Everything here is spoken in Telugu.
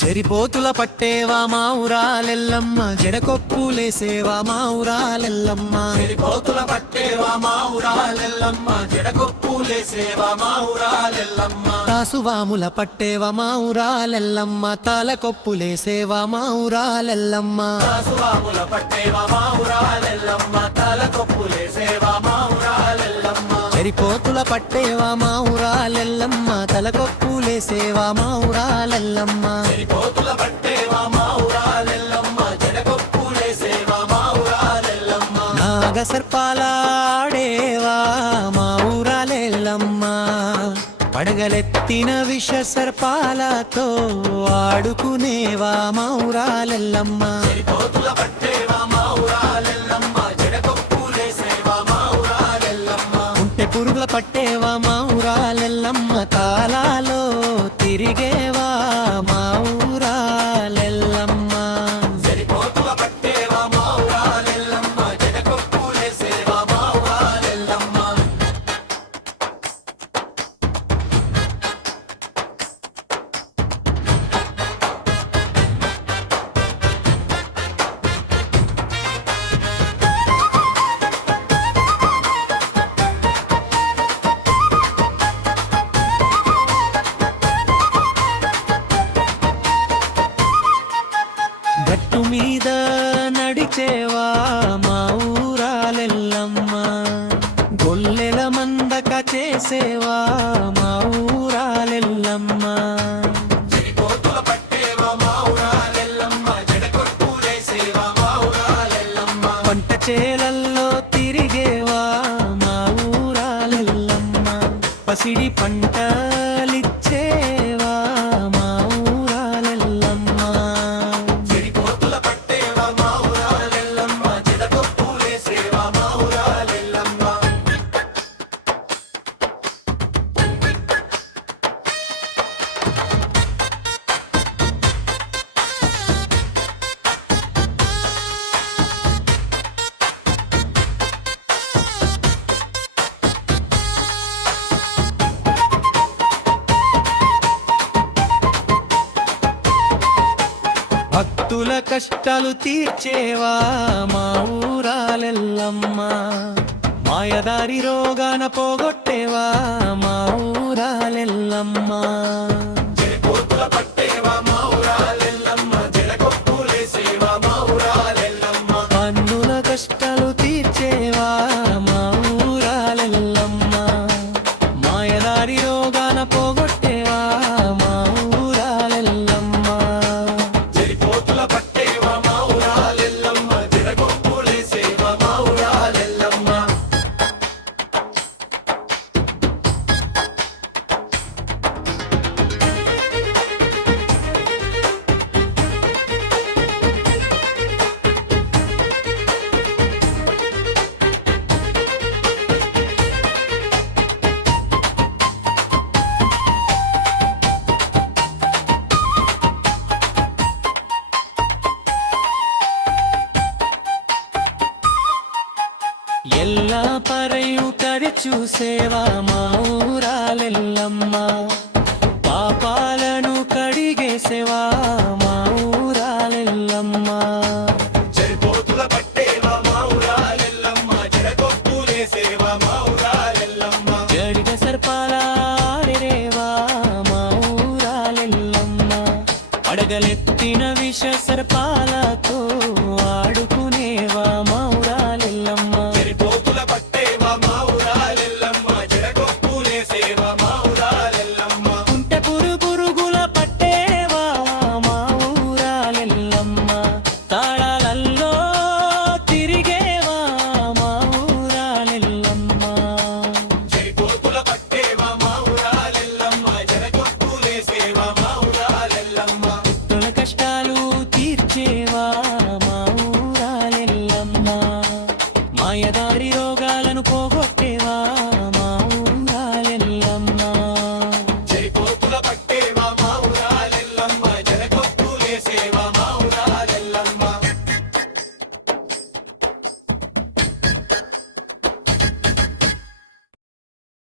చెరిపోతుల పట్టేవా మా ఊరాలెల్లమ్మ, జడకొప్పులేసేవా మా ఊరాలెల్లమ్మ. చెరిపోతుల పట్టేవా మా ఊరాలెల్లమ్మ, జడకొప్పులేసేవా మా ఊరాలెల్లమ్మ. తాసువాముల పట్టేవా మా ఊరాలెల్లమ్మ, తలకొప్పులేసేవా మా ఊరాలెల్లమ్మ. తాసువాముల పట్టేవా మా ఊరాలెల్లమ్మ, తలకొప్పులేసేవా మా ఊరాలెల్లమ్మ. చెరిపోతుల పట్టేవా మా ఊరాలెల్లమ్మ, తలకొప్పులేసేవా మా ఊరాలెల్లమ్మ. చెరిపోతుల పట్టేవా మా ఊరాలెల్లమ్మ, జడకొప్పులేసేవా మా ఊరాలెల్లమ్మ. నాగసర్పాలాడేవా మా ఊరాలెల్లమ్మ, పడగలెత్తిన విష సర్పాలతో ఆడుకునేవా మా ఊరాలెల్లమ్మ. చెరిపోతుల పట్టేవా మా ఊరాలెల్లమ్మ, జడకొప్పులేసేవా మా ఊరాలెల్లమ్మ. ఉంటె పురుగుల పట్టేవా మా ఊరాలెల్లమ్మ, తాళాలో తిరిగేవా మా ఊరాలెల్లమ్మ. చెరిపోతుల పట్టేవా మా ఊరాలెల్లమ్మ, జడకొప్పులేసేవా మా ఊరాలెల్లమ్మ. గట్టు మీద నడిచేవా మా ఊరాలెల్లమ్మ, గొల్లెల మందక చేసేవా మా ఊరాలెల్లమ్మ. చెరిపోతుల పట్టేవా మా ఊరాలెల్లమ్మ, జడకొప్పులేసేవా మా ఊరాలెల్లమ్మ. పంట చేలల్లో తిరిగేవా మా ఊరాలెల్లమ్మ, పసిడి పంటలిచ్చేవా మా ఊరాలెల్లమ్మ. చెరిపోతుల పట్టేవా మా ఊరాలెల్లమ్మ, జడకొప్పులేసేవా మా ఊరాలెల్లమ్మ. భక్తుల కష్టాలు తీర్చేవా మా ఊరాలెల్లమ్మ, మాయదారి రోగాన పోగొట్టేవా మా ఊరాలెల్లమ్మ. చెరిపోతుల పట్టేవా మా ఊరాలెల్లమ్మ, జడకొప్పులేసేవా మా ఊరాలెల్లమ్మ. పన్నుల కష్టాలు తీర్చేవా మా ఊరాలెల్లమ్మ, మాయదారి రోగాన పోగొట్టేవా మా ఊరాలెల్లమ్మ. చెరిపోతుల పట్టేవా మా ఊరాలెల్లమ్మ, జడకొప్పులేసేవా మా ఊరాలెల్లమ్మ. எல்லா பறையும் கறி చూసేవా మా ఊరాలెల్లమ్మ, పాపాలను కడిగేసేవా మా ఊరాలెల్లమ్మ. చెరిపోతుల పట్టేవా మా ఊరాలెల్లమ్మ, జడకొప్పులేసేవా మా ఊరాలెల్లమ్మ. జడిగ సర్పాలాడేవా మా ఊరాలెల్లమ్మ, పడగలెత్తిన విష సర్పాల